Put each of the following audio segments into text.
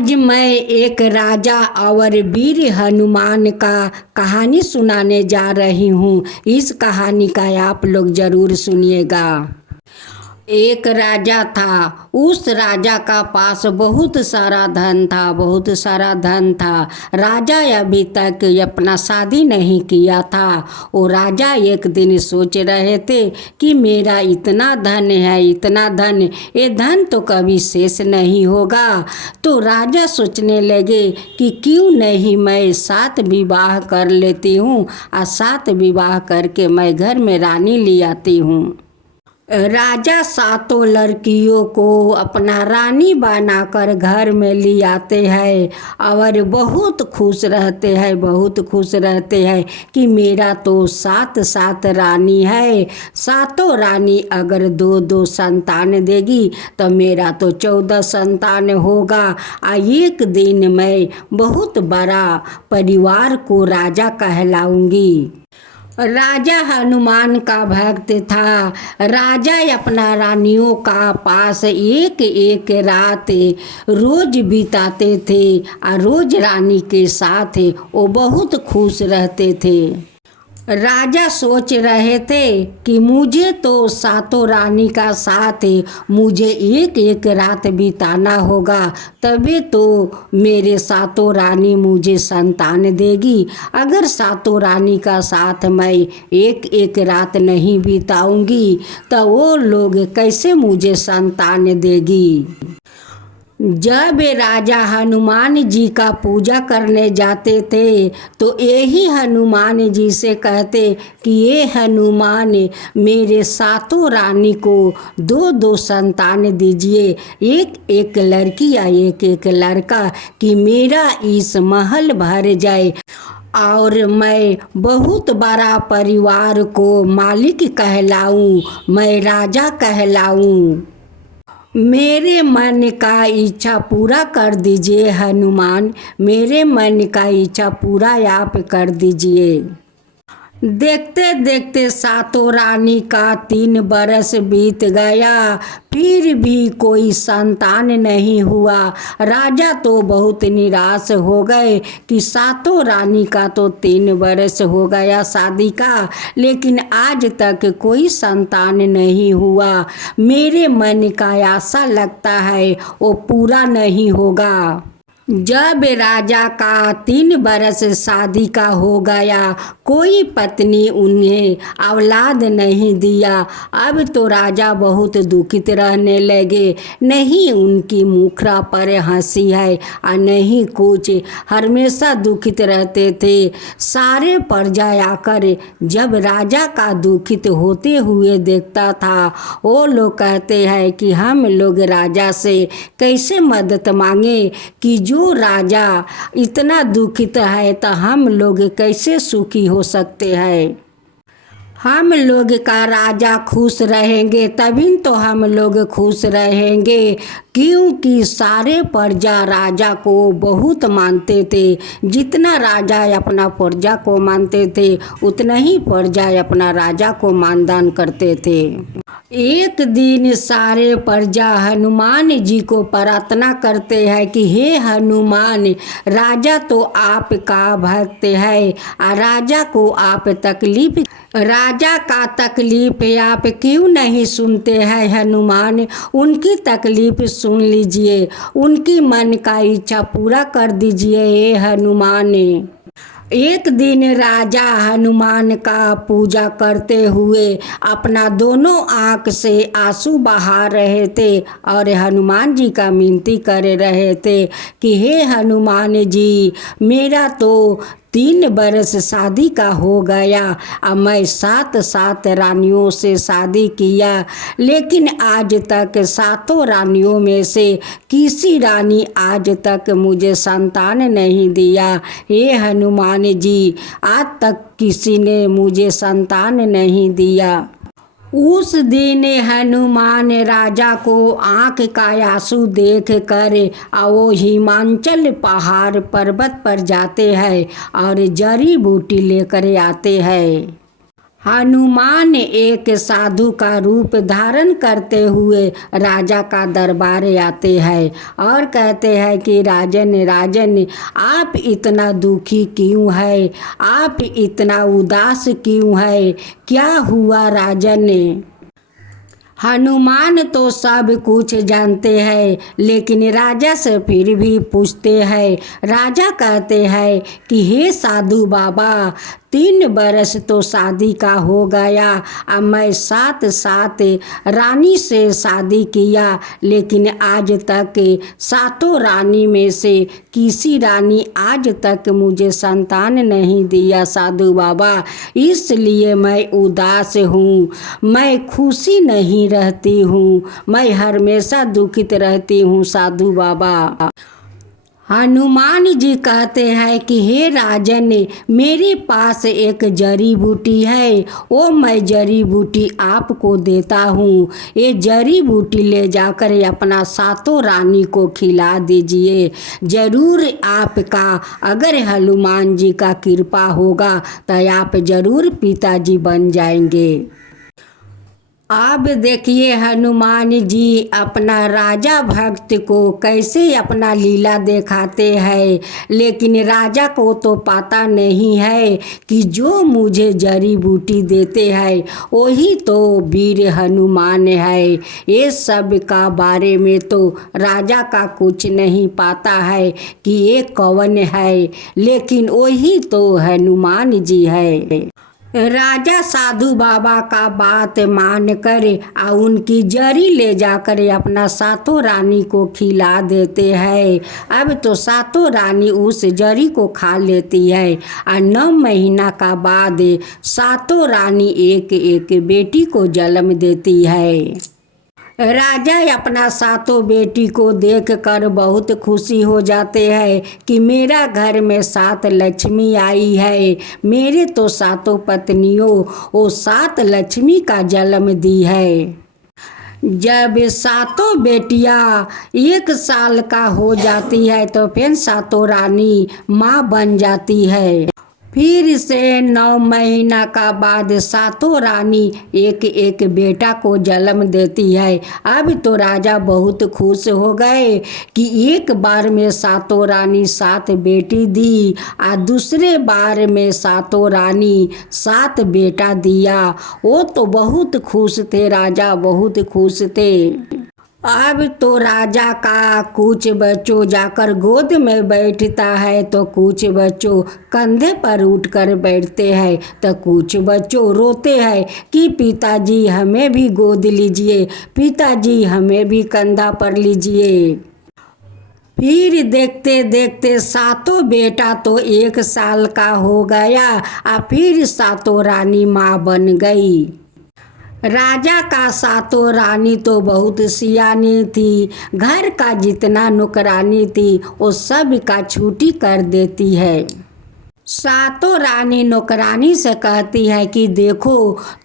आज मैं एक राजा और वीर हनुमान का कहानी सुनाने जा रही हूँ। इस कहानी का आप लोग जरूर सुनिएगा। एक राजा था। उस राजा का पास बहुत सारा धन था। राजा अभी तक अपना शादी नहीं किया था। वो राजा एक दिन सोच रहे थे कि मेरा इतना धन है, इतना धन, ये धन तो कभी शेष नहीं होगा। तो राजा सोचने लगे कि क्यों नहीं मैं 7 विवाह कर लेती हूँ और 7 विवाह करके मैं घर में रानी ले आती हूँ। राजा 7 लड़कियों को अपना रानी बनाकर घर में ले आते हैं और बहुत खुश रहते हैं कि मेरा तो 7 रानी है। 7 रानी अगर 2 संतान देगी तो मेरा तो 14 संतान होगा। एक दिन मैं बहुत बड़ा परिवार को राजा कहलाऊंगी। राजा हनुमान का भक्त था। राजा अपना रानियों का पास एक रात रोज बिताते थे और रोज रानी के साथ वो बहुत खुश रहते थे। राजा सोच रहे थे कि मुझे तो 7 रानी का साथ मुझे एक रात बिताना होगा, तभी तो मेरे 7 रानी मुझे संतान देगी। अगर 7 रानी का साथ मैं एक रात नहीं बिताऊंगी तो वो लोग कैसे मुझे संतान देगी। जब राजा हनुमान जी का पूजा करने जाते थे तो यही हनुमान जी से कहते कि ये हनुमान मेरे 7 रानी को 2 संतान दीजिए, एक लड़की या एक लड़का, कि मेरा इस महल भर जाए और मैं बहुत बड़ा परिवार को मालिक कहलाऊं, मैं राजा कहलाऊं। मेरे मन का इच्छा पूरा कर दीजिए हनुमान, मेरे मन का इच्छा पूरा आप कर दीजिए। देखते देखते 7 रानी का 3 बरस बीत गया, फिर भी कोई संतान नहीं हुआ। राजा तो बहुत निराश हो गए कि 7 रानी का तो 3 बरस हो गया शादी का, लेकिन आज तक कोई संतान नहीं हुआ। मेरे मन का आशा लगता है वो पूरा नहीं होगा। जब राजा का 3 बरस शादी का हो गया, कोई पत्नी उन्हें औलाद नहीं दिया। अब तो राजा बहुत दुखित रहने लगे। नहीं उनकी मुखरा पर हंसी है और नहीं कुछ, हमेशा दुखित रहते थे। सारे प्रजा आकर जब राजा का दुखित होते हुए देखता था, वो लोग कहते हैं कि हम लोग राजा से कैसे मदद मांगे कि जो राजा इतना दुखित है तो हम लोग कैसे सुखी हो सकते हैं। हम लोग का राजा खुश रहेंगे तभी तो हम लोग खुश रहेंगे, क्योंकि सारे प्रजा राजा को बहुत मानते थे। जितना राजा अपना प्रजा को मानते थे उतना ही प्रजा अपना राजा को मानदान करते थे। एक दिन सारे प्रजा हनुमान जी को प्रार्थना करते हैं कि हे हनुमान, राजा तो आपका भक्त है और राजा को आप राजा का तकलीफ आप क्यों नहीं सुनते हैं हनुमान, उनकी तकलीफ सुन लीजिए, उनकी मन का इच्छा पूरा कर दीजिए हे हनुमान। एक दिन राजा हनुमान का पूजा करते हुए अपना दोनों आँख से आंसू बहा रहे थे और हनुमान जी का विनती कर रहे थे कि हे हनुमान जी, मेरा तो 3 बरस शादी का हो गया और मैं 7 रानियों से शादी किया, लेकिन आज तक 7 रानियों में से किसी रानी आज तक मुझे संतान नहीं दिया। हे हनुमान जी, आज तक किसी ने मुझे संतान नहीं दिया। उस दिन हनुमान राजा को आँख का आंसू देख कर वो हिमाचल पहाड़ पर्वत पर जाते हैं और जड़ी बूटी लेकर आते हैं। हनुमान एक साधु का रूप धारण करते हुए राजा का दरबार आते हैं और कहते हैं कि राजन राजन, आप इतना दुखी क्यों है, आप इतना उदास क्यों है, क्या हुआ राजन। हनुमान तो सब कुछ जानते हैं, लेकिन राजा से फिर भी पूछते हैं। राजा कहते हैं कि हे साधु बाबा, 3 बरस तो शादी का हो गया। अब मैं 7 रानी से शादी किया, लेकिन आज तक 7 रानी में से किसी रानी आज तक मुझे संतान नहीं दिया साधु बाबा, इसलिए मैं उदास हूँ, मैं खुशी नहीं रहती हूँ, मैं हमेशा दुखित रहती हूँ साधु बाबा। हनुमान जी कहते हैं कि हे राजन, मेरे पास एक जड़ी बूटी है, वो मैं जड़ी बूटी आपको देता हूँ। ये जड़ी बूटी ले जाकर अपना 7 रानी को खिला दीजिए। ज़रूर आपका, अगर हनुमान जी का कृपा होगा तो आप ज़रूर पिताजी बन जाएंगे। अब देखिए हनुमान जी अपना राजा भक्त को कैसे अपना लीला दिखाते हैं, लेकिन राजा को तो पता नहीं है कि जो मुझे जड़ी बूटी देते हैं वही तो वीर हनुमान है। ये सब का बारे में तो राजा का कुछ नहीं पता है कि ये कौन है, लेकिन वही तो हनुमान जी है। राजा साधु बाबा का बात मान कर उनकी जड़ी ले जाकर अपना 7 रानी को खिला देते हैं। अब तो 7 रानी उस जड़ी को खा लेती है और 9 महीना का बाद 7 रानी एक एक बेटी को जन्म देती है। राजा अपना 7 बेटी को देखकर बहुत खुशी हो जाते हैं कि मेरा घर में 7 लक्ष्मी आई है। मेरे तो 7 पत्नियों वो 7 लक्ष्मी का जन्म दी है। जब 7 बेटियां 1 साल का हो जाती है तो फिर 7 रानी माँ बन जाती है। फिर से 9 महीना का बाद 7 रानी एक एक बेटा को जन्म देती है। अब तो राजा बहुत खुश हो गए कि एक बार में 7 रानी 7 बेटी दी और दूसरे बार में 7 रानी 7 बेटा दिया। वो तो बहुत खुश थे, राजा बहुत खुश थे। अब तो राजा का कुछ बच्चों जाकर गोद में बैठता है तो कुछ बच्चों कंधे पर उठकर बैठते हैं, तो कुछ बच्चों रोते हैं कि पिताजी हमें भी गोद लीजिए, पिताजी हमें भी कंधा पर लीजिए। फिर देखते देखते 7 बेटा तो 1 साल का हो गया और फिर 7 रानी माँ बन गई। राजा का 7 रानी तो बहुत सियानी थी, घर का जितना नौकरानी थी वो सब का छुट्टी कर देती है। 7 रानी नौकरानी से कहती है कि देखो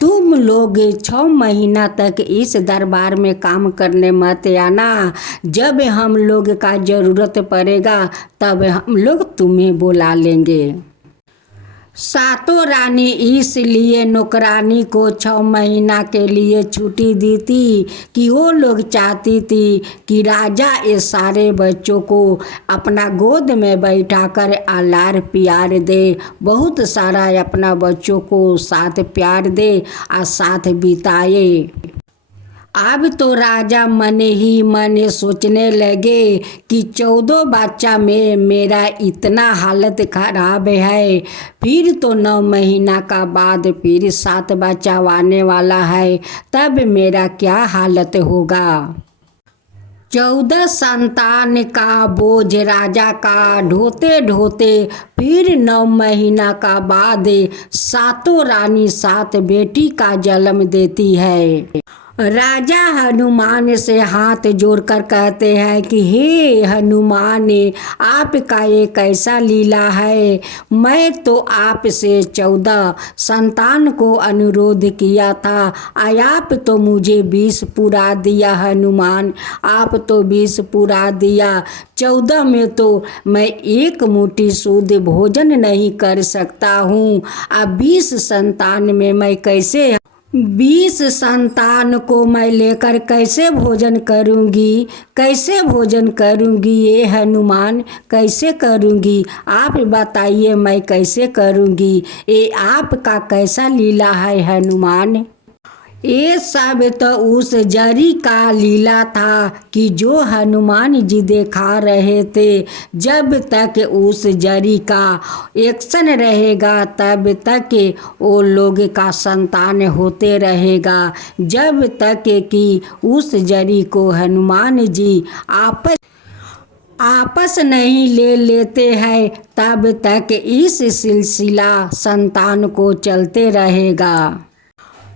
तुम लोग 6 महीना तक इस दरबार में काम करने मत आना, जब हम लोग का ज़रूरत पड़ेगा तब हम लोग तुम्हें बुला लेंगे। 7 रानी इसलिए नौकरानी को 6 महीना के लिए छुट्टी दी थी कि वो लोग चाहती थी कि राजा ये सारे बच्चों को अपना गोद में बैठाकर आलार प्यार दे, बहुत सारा अपना बच्चों को साथ प्यार दे और साथ बिताए। अब तो राजा मन ही मन सोचने लगे कि 14 बच्चा में मेरा इतना हालत खराब है, फिर तो 9 महीना का बाद फिर 7 बच्चा आने वाला है, तब मेरा क्या हालत होगा। 14 संतान का बोझ राजा का ढोते ढोते फिर 9 महीना का बाद 7 रानी 7 बेटी का जन्म देती है। राजा हनुमान से हाथ जोड़कर कहते हैं कि हे हनुमान, आपका ये कैसा लीला है। मैं तो आपसे 14 संतान को अनुरोध किया था, आप तो मुझे 20 पूरा दिया हनुमान, आप तो 20 पूरा दिया। 14 में तो मैं एक मुट्ठी शुद्ध भोजन नहीं कर सकता हूँ, अब 20 संतान में मैं कैसे 20 संतान को मैं लेकर कैसे भोजन करूँगी, कैसे भोजन करूँगी ये हनुमान, कैसे करूँगी आप बताइए, मैं कैसे करूँगी। ये आपका कैसा लीला है हनुमान। ये सब तो उस जरी का लीला था कि जो हनुमान जी दिखा रहे थे। जब तक उस जरी का एक्शन रहेगा तब तक वो लोग का संतान होते रहेगा। जब तक कि उस जरी को हनुमान जी आपस नहीं ले लेते हैं तब तक इस सिलसिला संतान को चलते रहेगा।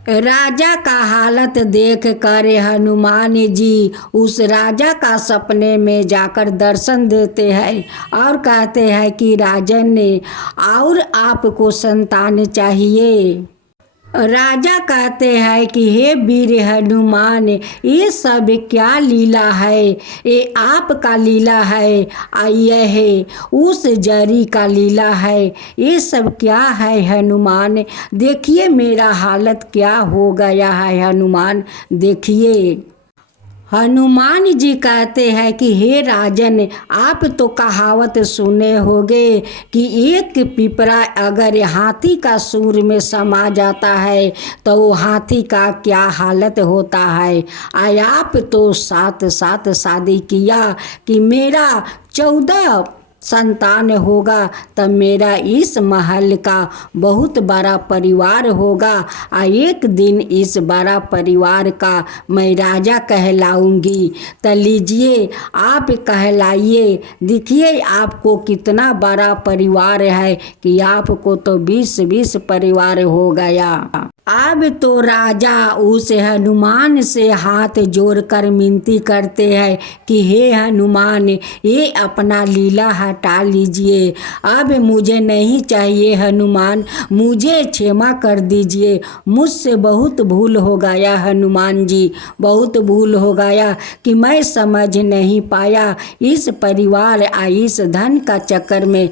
राजा का हालत देख कर हनुमान जी उस राजा का सपने में जाकर दर्शन देते हैं और कहते हैं कि राजन ने और आपको संतान चाहिए। राजा कहते हैं कि हे वीर हनुमान, ये सब क्या लीला है, ये आपका लीला है, यह उस जरी का लीला है, ये सब क्या है हनुमान। देखिए मेरा हालत क्या हो गया है हनुमान, देखिए। हनुमान जी कहते हैं कि हे राजन, आप तो कहावत सुने होंगे कि एक पिपरा अगर हाथी का सूर में समा जाता है तो वो हाथी का क्या हालत होता है। आप तो 7 शादी किया कि मेरा 14 संतान होगा तब मेरा इस महल का बहुत बड़ा परिवार होगा। एक दिन इस बड़ा परिवार का मैं राजा कहलाऊंगी। तो लीजिए आप कहलाइए, देखिए आपको कितना बड़ा परिवार है कि आपको तो 20 परिवार हो गया। अब तो राजा उस हनुमान से हाथ जोड़कर विनती करते हैं कि हे हनुमान, ये अपना लीला हटा लीजिए, अब मुझे नहीं चाहिए हनुमान, मुझे क्षमा कर दीजिए, मुझसे बहुत भूल हो गया हनुमान जी, बहुत भूल हो गया कि मैं समझ नहीं पाया इस परिवार इस धन का चक्कर में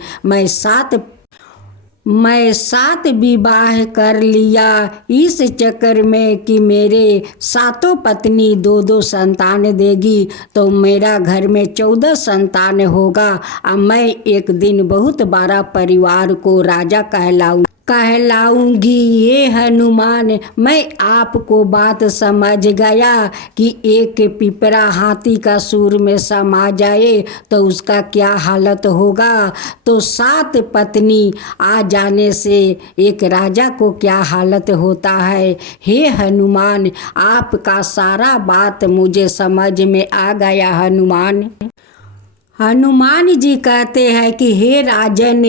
मैं 7 विवाह कर लिया इस चक्कर में कि मेरे 7 पत्नी 2 संतान देगी तो मेरा घर में 14 संतान होगा। अब मैं एक दिन बहुत बड़ा परिवार को राजा कहलाऊंगी। ये हनुमान, मैं आपको बात समझ गया कि एक पिपरा हाथी का सूर में समा जाए तो उसका क्या हालत होगा, तो 7 पत्नी आ जाने से एक राजा को क्या हालत होता है। हे हनुमान, आपका सारा बात मुझे समझ में आ गया हनुमान। हनुमान जी कहते हैं कि हे राजन,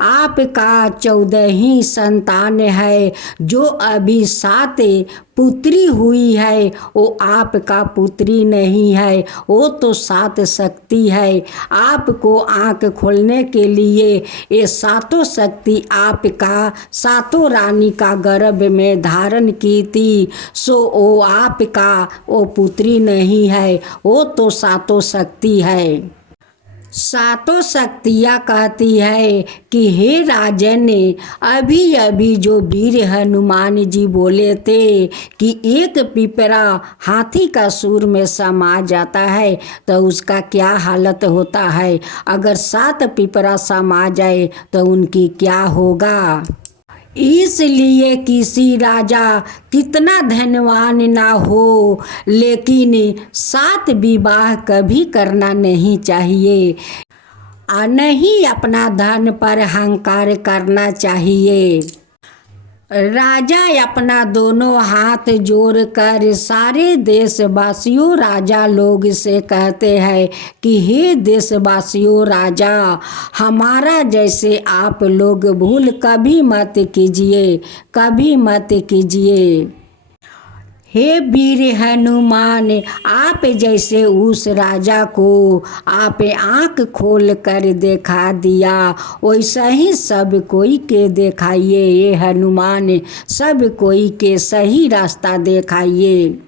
आपका 14 ही संतान है, जो अभी 7 पुत्री हुई है वो आपका पुत्री नहीं है, वो तो 7 शक्ति है। आपको आँख खोलने के लिए ये 7 शक्ति आपका 7 रानी का गर्भ में धारण की थी, सो वो आपका वो पुत्री नहीं है, वो तो 7 शक्ति है। 7 शक्तियाँ कहती है कि हे राजन, अभी अभी जो वीर हनुमान जी बोले थे कि एक पिपरा हाथी का सूर में समा जाता है तो उसका क्या हालत होता है, अगर 7 पिपरा समा जाए तो उनकी क्या होगा। इसलिए किसी राजा कितना धनवान ना हो लेकिन 7 विवाह कभी करना नहीं चाहिए, नहीं अपना धन पर अहंकार करना चाहिए। राजा अपना दोनों हाथ जोड़कर सारे देशवासियों राजा लोग से कहते हैं कि हे देशवासियों राजा, हमारा जैसे आप लोग भूल कभी मत कीजिए, कभी मत कीजिए। हे वीर हनुमान, आप जैसे उस राजा को आप आँख खोल कर देखा दिया, वैसा ही सब कोई के दिखाइए ये हनुमान, सब कोई के सही रास्ता दिखाइए।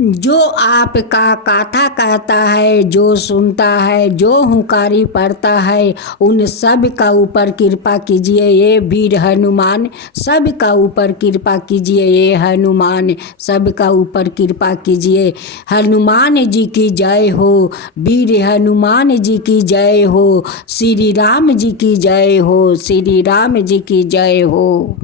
जो आपका कथा कहता है, जो सुनता है, जो हुंकारी पढ़ता है, उन सब का ऊपर कृपा कीजिए ये वीर हनुमान, सब का ऊपर कृपा कीजिए ये हनुमान, सब का ऊपर कृपा कीजिए। हनुमान जी की जय हो, वीर हनुमान जी की जय हो, श्री राम जी की जय हो, श्री राम जी की जय हो।